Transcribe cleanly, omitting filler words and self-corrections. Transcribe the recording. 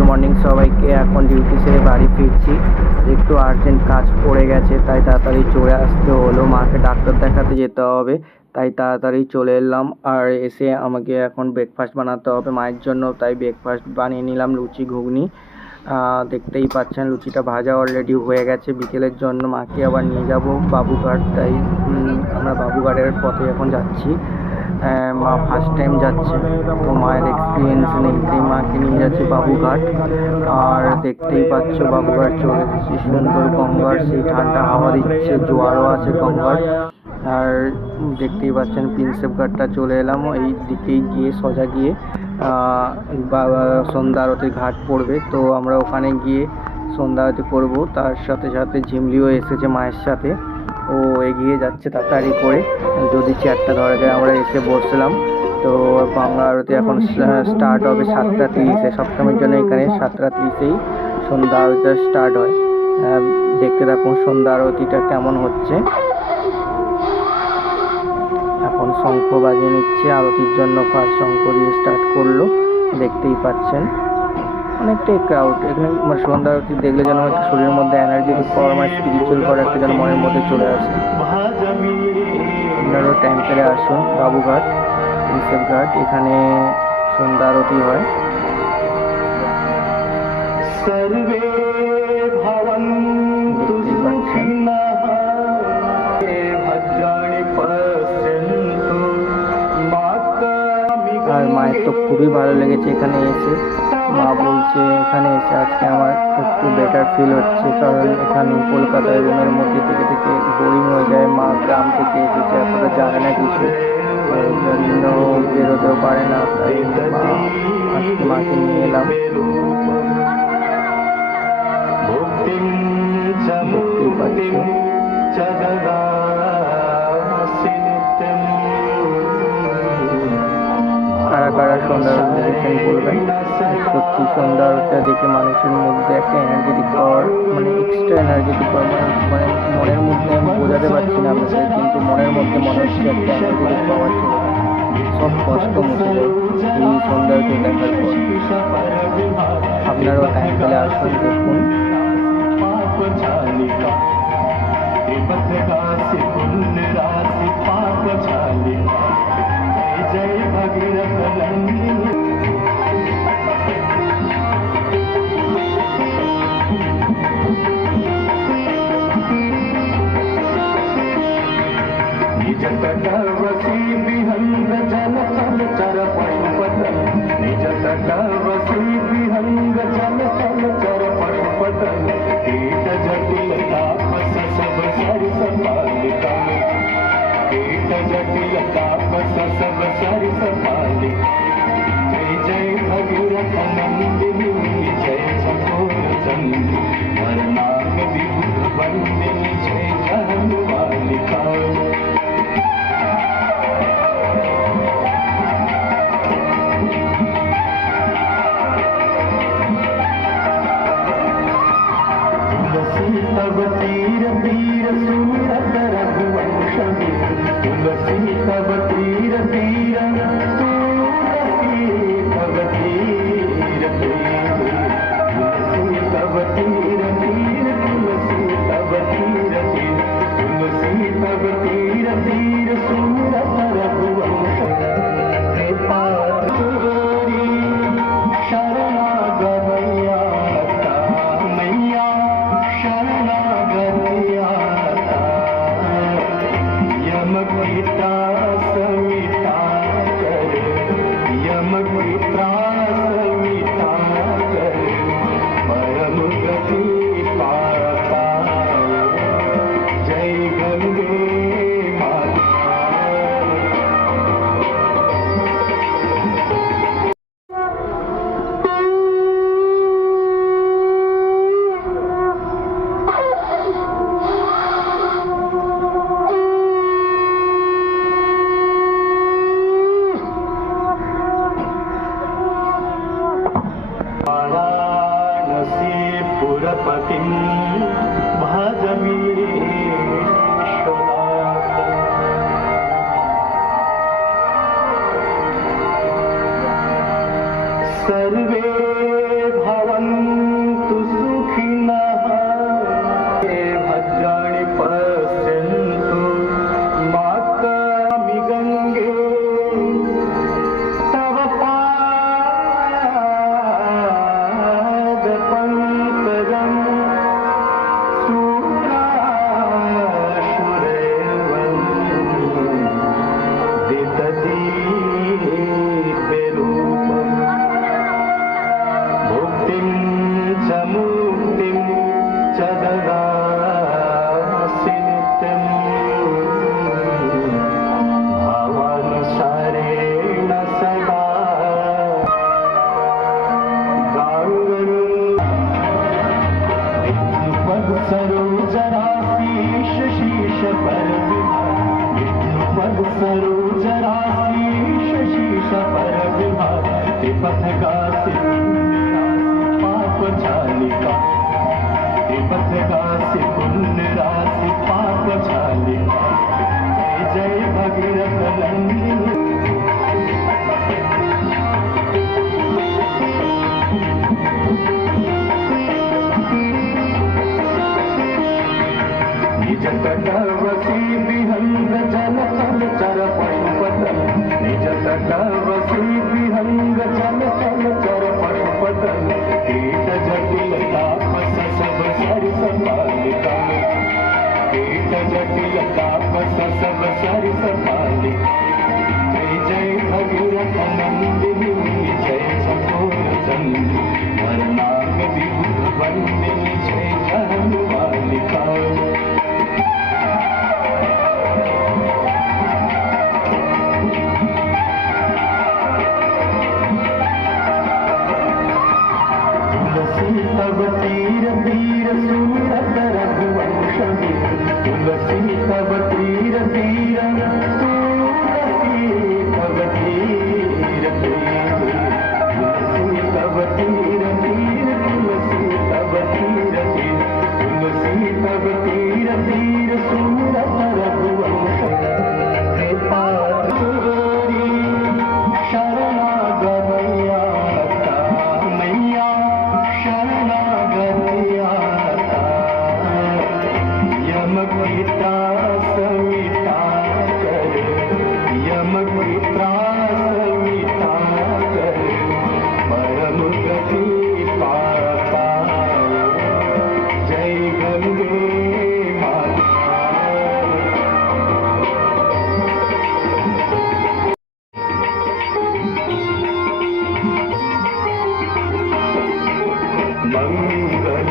Good morning সবাইকে। এখন duty সেরে বাড়ি ফিরছি। একটু আর্জেন্ট কাজ পড়ে গেছে, তাই তাড়াতাড়ি চলে আসতে হলো। মাকে ডাক্তার দেখাতে যেতে হবে, তাই তাড়াতাড়ি চলে এলাম। আর এসে আমাকে এখন ব্রেকফাস্ট বানাতে হবে মায়ের জন্য, তাই ব্রেকফাস্ট বানিয়ে নিলাম, লুচি ঘুগনি। দেখতেই পাচ্ছেন লুচিটা ভাজা অলরেডি হয়ে গেছে। বিকেলের জন্য মাকে আবার নিয়ে যাব বাবুঘাট, তাই আমরা বাবুঘাটের পথে এখন যাচ্ছি। মা ফার্স্ট টাইম যাচ্ছে, তো মায়ের এক্সপিরিয়েন্স নেই, তাই মাকে নিয়ে যাচ্ছে বাবুঘাট। আর দেখতেই পাচ্ছ বাবুঘাট চলে এসেছি। সুন্দর গঙ্গার সেই ঠান্ডা হাওয়া দিচ্ছে, জোয়ারও আছে গঙ্গার। আর দেখতেই পাচ্ছেন প্রিন্সেপ ঘাটটা চলে এলাম। এই দিকেই গিয়ে সোজা গিয়ে সন্ধ্যা আরতির ঘাট পড়বে, তো আমরা ওখানে গিয়ে সন্ধ্যা আরতি করবো। তার সাথে সাথে ঝিমলিও এসেছে মায়ের সাথে, ও এগিয়ে যাচ্ছে তাড়াতাড়ি করে, যদি চেয়ারটা ধরা যায়। আমরা এসে বসলাম। তো গঙ্গা আরতি এখন স্টার্ট হবে 7:30-এ। সবসময়ের জন্য এখানে 7:30-এই সন্ধ্যা আরতিটা স্টার্ট হয়। দেখতে থাকুন সন্ধ্যা আরতিটা কেমন হচ্ছে। এখন শঙ্খ বাজিয়ে নিচ্ছে আরতির জন্য, ফার্স্ট শঙ্খ দিয়ে স্টার্ট করলো। দেখতেই পাচ্ছেন অনেকটাই ক্রাউড এখানে। মানে সন্ধ্যা আরতি দেখলে যেন একটা শরীরের মধ্যে এনার্জেটিক পাওয়ার, মানে স্পিরিচুয়াল পাওয়ার একটা যেন মনের মধ্যে চলে আসে। আপনারাও টাইম পেলে আসুন বাবুঘাট, প্রিন্সেপ ঘাট, এখানে সন্ধ্যা আরতি হয়। দেখতেই পাচ্ছেন। আর মায়ের তো খুবই ভালো লেগেছে এখানে এসে। মা বলছে এখানে এসে আজকে আমার একটু বেটার ফিল হচ্ছে, কারণ এখানে কলকাতায় রুমের মধ্যে থেকে থেকে বোরিং হয়ে যায়। মা গ্রাম থেকে এসেছে, এতটা জানে না কিছু, ওই জন্য বেরোতেও পারে না, তাই আজকে মাকে নিয়ে এলাম। দেখতেই পাচ্ছ কারা কারা সন্ধ্যা আরতি দেখেন বলবেন। সত্যি সন্ধ্যা আরতিটা দেখে মানুষের মধ্যে একটা এনার্জেটিক পাওয়ার, মানে এক্সট্রা এনার্জেটিক পাওয়ার, মানে মনের মধ্যে আমি বোঝাতে পারছি না আপনাদের, কিন্তু মনের মধ্যে মনে হচ্ছে একটা এনার্জেটিক পাওয়ার চলে আসে, সব কষ্ট মুছে যায় এই সন্ধ্যা আরতি দেখার পর। আপনারাও টাইম পেলে আসুন, দেখুন। सर्वे भव सरोज राशि शशि सफर विभाग त्रिपथगासी पाप झालिका त्रिपथगासी पुण्य राशि पाप झालिका जय जय भगीरथ नंदिनी निज तटवसी विहंग जल तल चर पशुपतन निज तटवसी विहंग जल तल चर पशुपतन कीट जटिल तापस सब सरिस पालिका कीट जटिल तापस सब सरिस पालिका जय जय भगीरथ नंदिनी जय चकोर चंद्र वरनाग विभुर वंदिनी जय जहनुमालिका तब तीर तीर सूरत रघुवंश तुलसी तब तीर तीर तुलसी तब तीर तीर तुलसी तब तीर तीर तुलसी तब तीर तीर तुलसी तब तीर तीर सूरत रघुवंश कृपा तेरी शरणागत मैया यम पिता समिता कर यम पिता समिता कर परम गति पाता जय गंगे माता मंगल